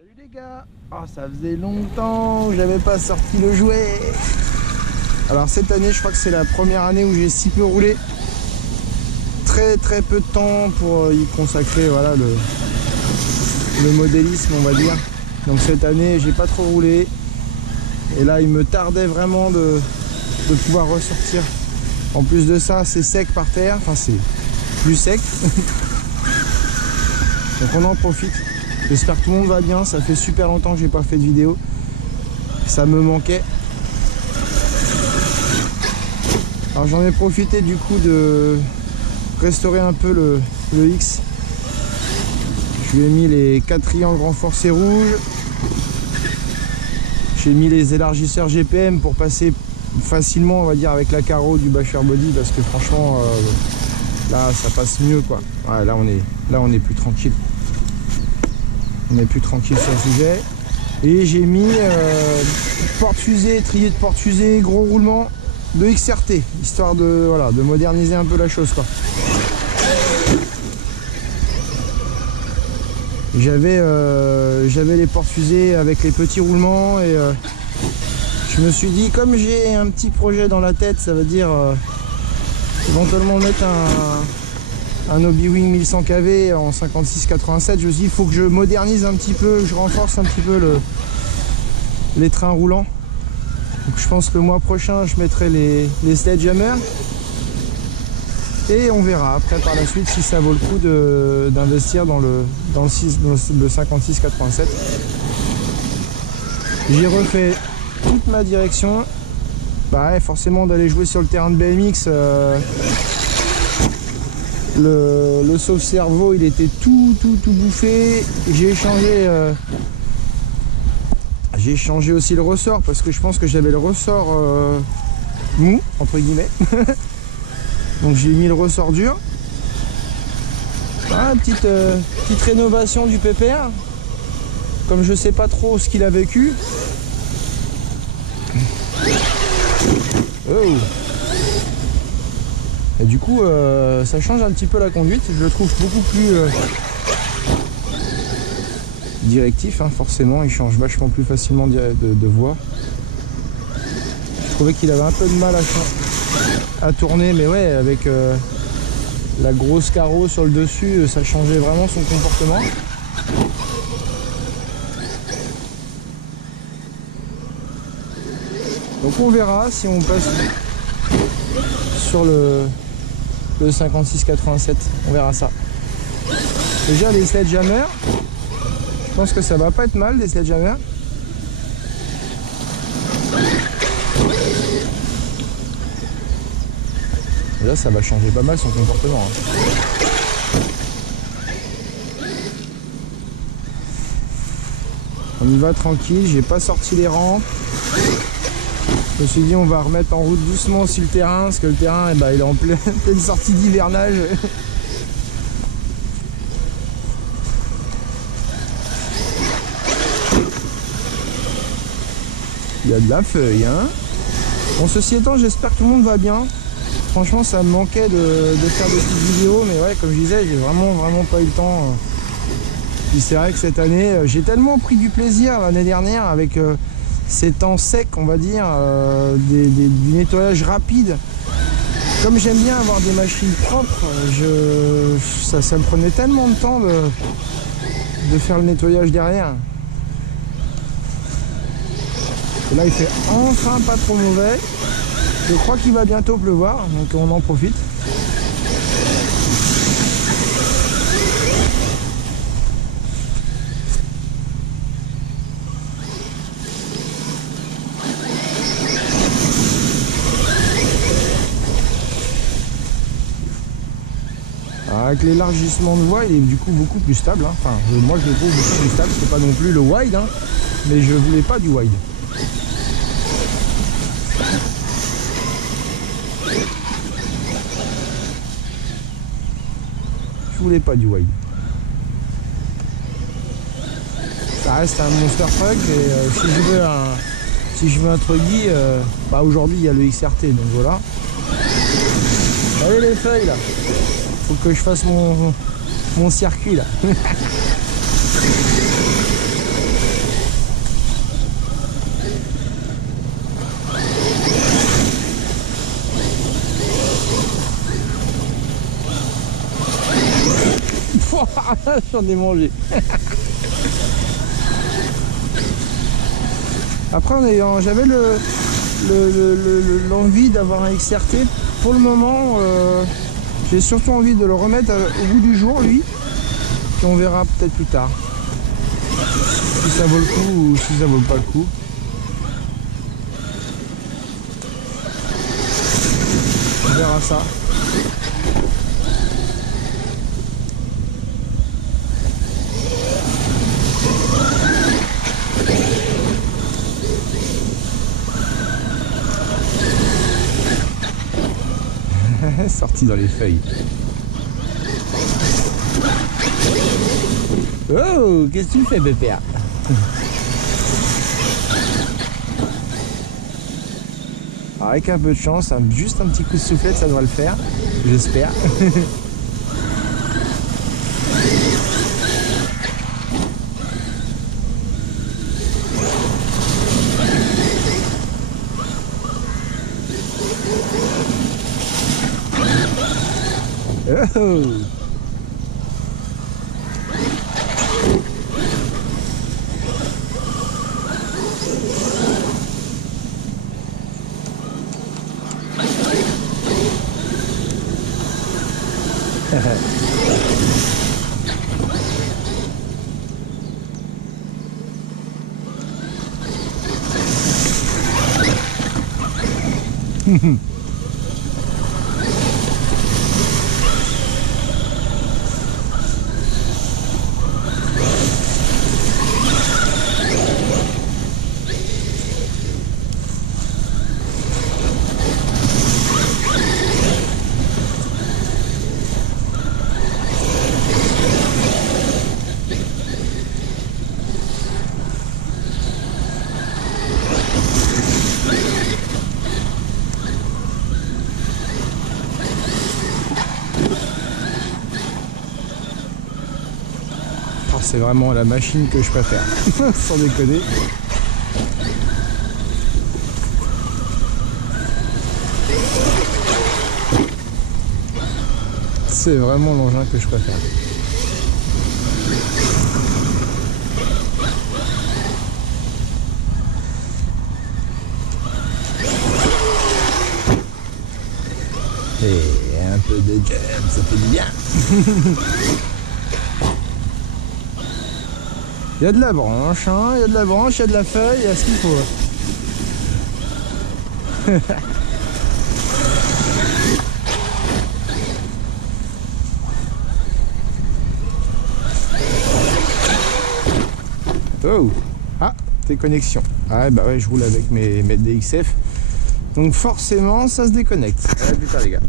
Salut les gars. Oh, ça faisait longtemps que j'avais pas sorti le jouet. Alors cette année, je crois que c'est la première année où j'ai si peu roulé. Très peu de temps pour y consacrer, voilà, le modélisme, on va dire. Donc cette année, j'ai pas trop roulé. Et là, il me tardait vraiment de pouvoir ressortir. En plus de ça, c'est sec par terre. Enfin, c'est plus sec. Donc on en profite. J'espère que tout le monde va bien. Ça fait super longtemps que j'ai pas fait de vidéo. Ça me manquait. Alors j'en ai profité du coup de restaurer un peu le X. Je lui ai mis les 4 triangles renforcés rouges. J'ai mis les élargisseurs GPM pour passer facilement, on va dire, avec la carreau du basher body, parce que franchement là ça passe mieux quoi. Ouais, là on est plus tranquille. On est plus tranquille sur le sujet. Et j'ai mis porte-fusée, étrier de porte-fusée, gros roulement de XRT, histoire de, voilà, de moderniser un peu la chose quoi. J'avais les porte-fusées avec les petits roulements et je me suis dit, comme j'ai un petit projet dans la tête, ça veut dire éventuellement mettre un Obi-Wing 1100 kV en 56-87, je me suis dit, il faut que je modernise un petit peu, que je renforce un petit peu les trains roulants. Donc je pense que le mois prochain, je mettrai les Sledgehammer. Et on verra après par la suite si ça vaut le coup d'investir dans le 56-87. J'ai refait toute ma direction. Bah ouais, forcément d'aller jouer sur le terrain de BMX. Le sauve-cerveau il était tout bouffé. J'ai changé aussi le ressort parce que je pense que j'avais le ressort mou entre guillemets. Donc j'ai mis le ressort dur. Ah, petite rénovation du pépère. Comme je sais pas trop ce qu'il a vécu. Oh. Et du coup ça change un petit peu la conduite. Je le trouve beaucoup plus directif, hein, forcément. Il change vachement plus facilement de voie. Je trouvais qu'il avait un peu de mal à tourner, mais ouais, avec la grosse carreau sur le dessus, ça changeait vraiment son comportement. Donc on verra si on passe sur le 56-87, on verra ça. Déjà les Sledgehammer, je pense que ça va pas être mal, des Sledgehammer. Là ça va changer pas mal son comportement, hein. On y va tranquille, j'ai pas sorti les rampes. Je me suis dit on va remettre en route doucement aussi le terrain, parce que le terrain eh ben, il est en pleine sortie d'hivernage. Il y a de la feuille, hein. Bon, ceci étant, j'espère que tout le monde va bien. Franchement ça me manquait de faire des petites vidéos, mais ouais, comme je disais, j'ai vraiment pas eu le temps. Puis c'est vrai que cette année, j'ai tellement pris du plaisir l'année dernière avec ces temps secs, on va dire, du nettoyage rapide. Comme j'aime bien avoir des machines propres, ça me prenait tellement de temps de faire le nettoyage derrière. Et là il fait enfin pas trop mauvais. Je crois qu'il va bientôt pleuvoir, donc on en profite. Alors avec l'élargissement de voie, il est du coup beaucoup plus stable, hein. Enfin, moi je le trouve beaucoup plus stable. C'est pas non plus le wide, hein, mais je voulais pas du wide. Je voulais pas du wide. Ça reste un monster truck et si je veux un truggy, bah aujourd'hui il y a le XRT, donc voilà. Allez les feuilles là. Faut que je fasse mon circuit là. J'en ai mangé. Après, j'avais l'envie d'avoir un XRT. Pour le moment, j'ai surtout envie de le remettre au bout du jour, lui. Puis on verra peut-être plus tard. Si ça vaut le coup ou si ça vaut pas le coup. On verra ça. Sorti dans les feuilles. Oh, qu'est-ce que tu fais, pépère? Avec un peu de chance, juste un petit coup de soufflette, ça devrait le faire. J'espère. Oh. C'est vraiment la machine que je préfère, sans déconner. C'est vraiment l'engin que je préfère. Et un peu de jam, ça fait du bien. Il y a de la branche, hein, il y a de la branche, il y a de la feuille, il y a ce qu'il faut. Oh, ah, tes connexions. Ah bah ouais, je roule avec mes DXF. Donc forcément, ça se déconnecte. À plus tard les gars.